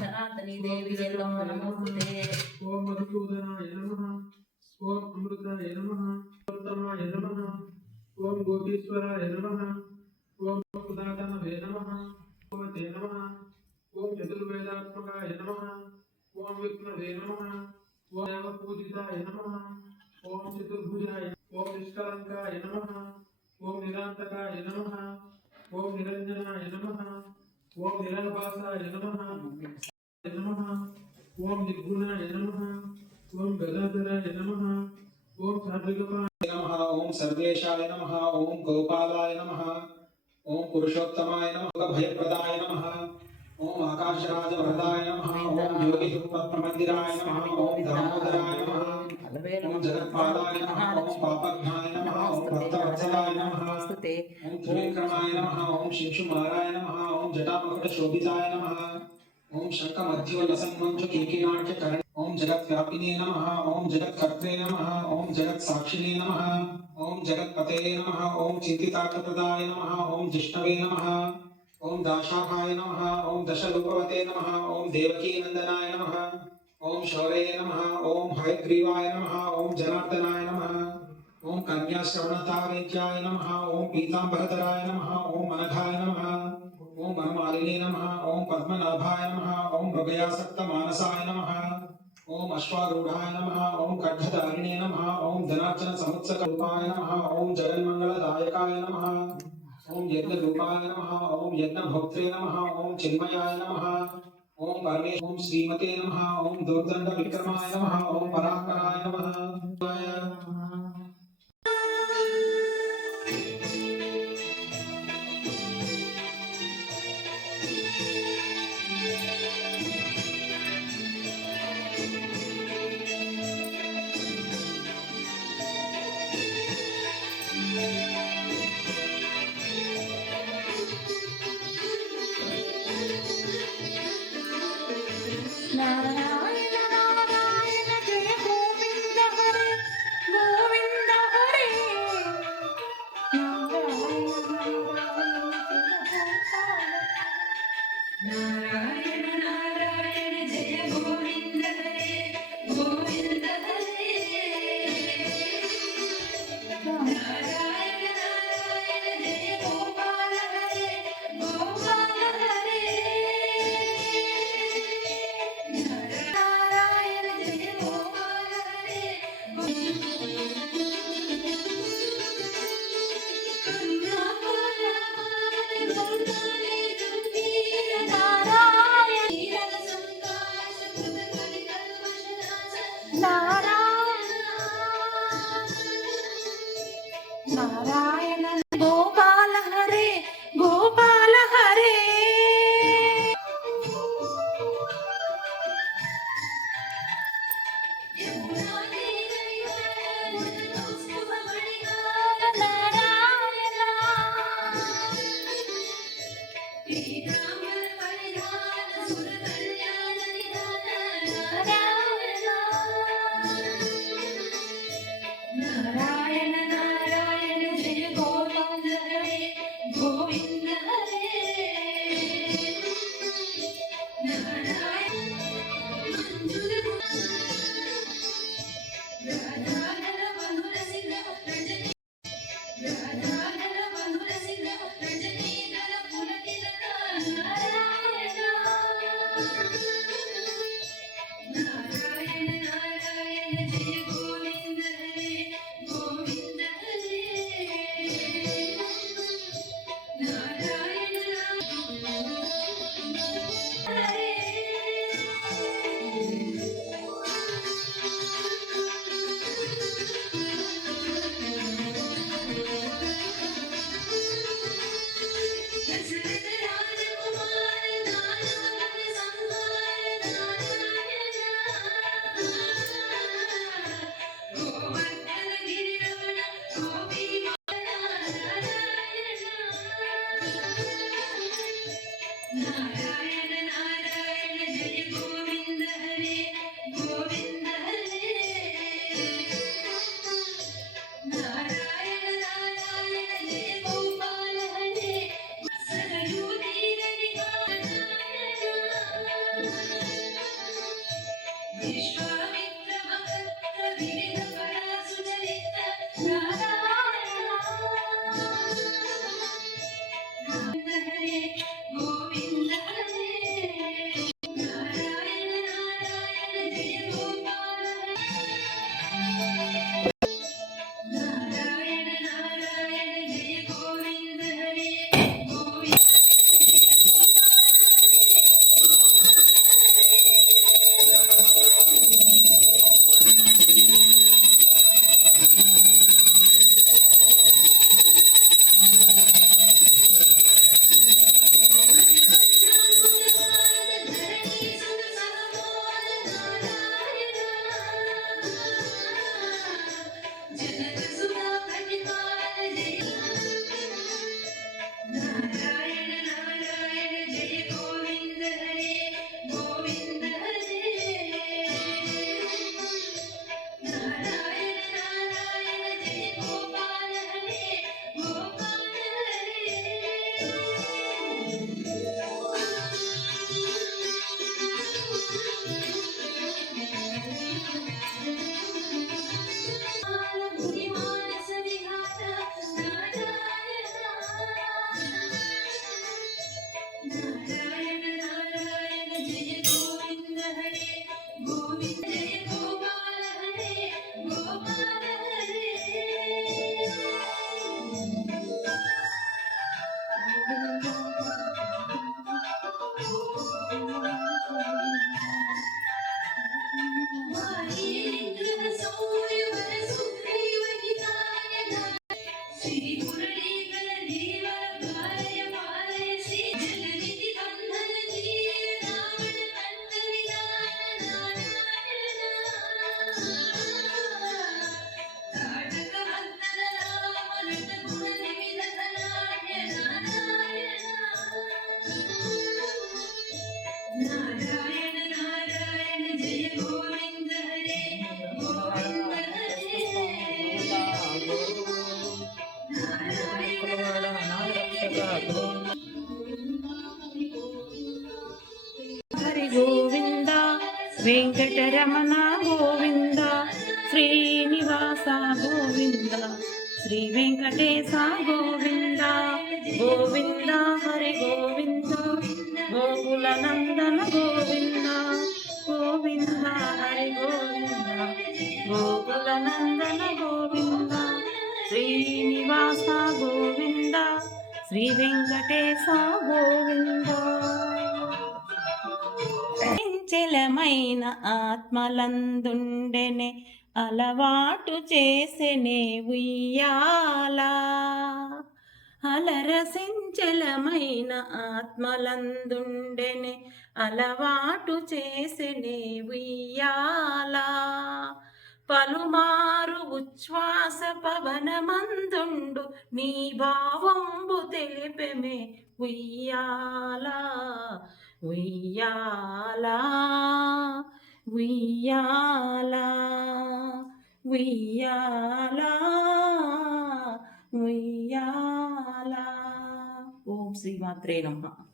सनातनी देवी नमोस्तुते। ओम मधुसूदनाय नमः। ओम अमृताय नमः। उत्तमाय नमः। ओम गोपीश्वराय नमः। ओम सुधातनवे नमः। ओम ते नमः। ओम चतुर्वेदात्मकाय नमः। ओम विष्णवे नमः। ओम देवपूजिताय नमः। ओम चतुर्भुजाय। ओम निष्कलंकाय नमः। ओम निरांतकाय नमः। ओम निरंजनाय नमः। ओम निरलभासाय नमः। नमः। ओम निर्गुणाय नमः। ओम गदाधराय नमः। ओम साधुगपाय नमः। ओम सर्वेशाय नमः। ओम गोपालाय नमः। ओम पुरुषोत्तमाय नमः। भयप्रदाय नमः। ओम आकाशराज वरदाय नमः। ओम योगी पद्ममंदिराय नमः। ओम दामोदराय नमः। ओम जगत्पालाय नमः। ओम पापघ्नाय नमः। ओम भक्तवत्सलाय नमः। ओम त्रिविक्रमाय नमः। ओम शिशुमाराय नमः। ओम जटामकुटशोभिताय नमः। ओम शंखमध्योल्लसन्मंच कीर्तिनाट्यकरण। ओम जगत्व्यापिने नमः। ओम जगत्कर्त्रे नमः। ओम जगत्साक्षिणे नमः। ओम जगत्पते नमः। ओम चिन्तितार्थप्रदाय नमः। ओम जिष्णवे नमः। ओम दाशाखाय नमः। ओम दशरूपवते नमः। ओम देवकीनंदनाय नमः। ओम शौर्ये नमः। ओम हयग्रीवाय नमः। ओम जनार्दनाय नमः। ओम कन्याश्रवणतारेज्याय नमः। ओम पीतांबरधराय नमः। ओम अनघाय नमः। ओम मनमालिने नमः। ओम पद्मनाभाय नमः। ओम मृगयासक्तमानसाय नमः। ओम अश्वारूढ़ाय नमः। ओम खड्गधारिणे नमः। ओम धनार्चन समुत्सकरूपाय नमः। ओम जगन्मंगलदायकाय नमः। ओम यज्ञरूपाय नमः। ओम यज्ञभोक्त्रे नमः। ओम चिन्मयाय नमः। ओम परमेश। ओम श्रीमते नमः। ओम दुर्दंड विक्रमाय नमः। ओम परात्पराय नमः। नारायण नारायण जय गोविंद हरे गोविंद हरे नारायण नारायण जय गोविंद हरे गोविंद हरे नारायण नारायण जय गोपाल हरे गोपाल हरे नारायण जय गोपाल हरे नारायण गोपाल हरे गोपाल हरे नारायण नारायण जय गोविंद हरे गोविंद हरे హరి గోవింద వెంకటరమణ గోవింద శ్రీనివాస గోవింద శ్రీ వెంకటేశ గోవింద గోవింద హరి గోవింద గోకుల నందన గోవింద గోవింద హరి గోవింద గోకుల నందన గోవింద శ్రీనివాస గోవింద శ్రీ వెంకటేశ గోవింద. చంచలమైన ఆత్మలందుండెనే అలవాటు చేసెనే ఉయ్యాల అలరసించలమైన ఆత్మలందుండెనే అలవాటు చేసెనే ఉయ్యాల పలుమారు ఉచ్ఛ్వాస పవనమందుండు నీ భావంబు తెలిపెమే ఉయ్యాల ఉయ్యాల ఉయ్యాల ఉయ్యాల ఉయ్యాల. ఓం శ్రీమాత్రే నమః.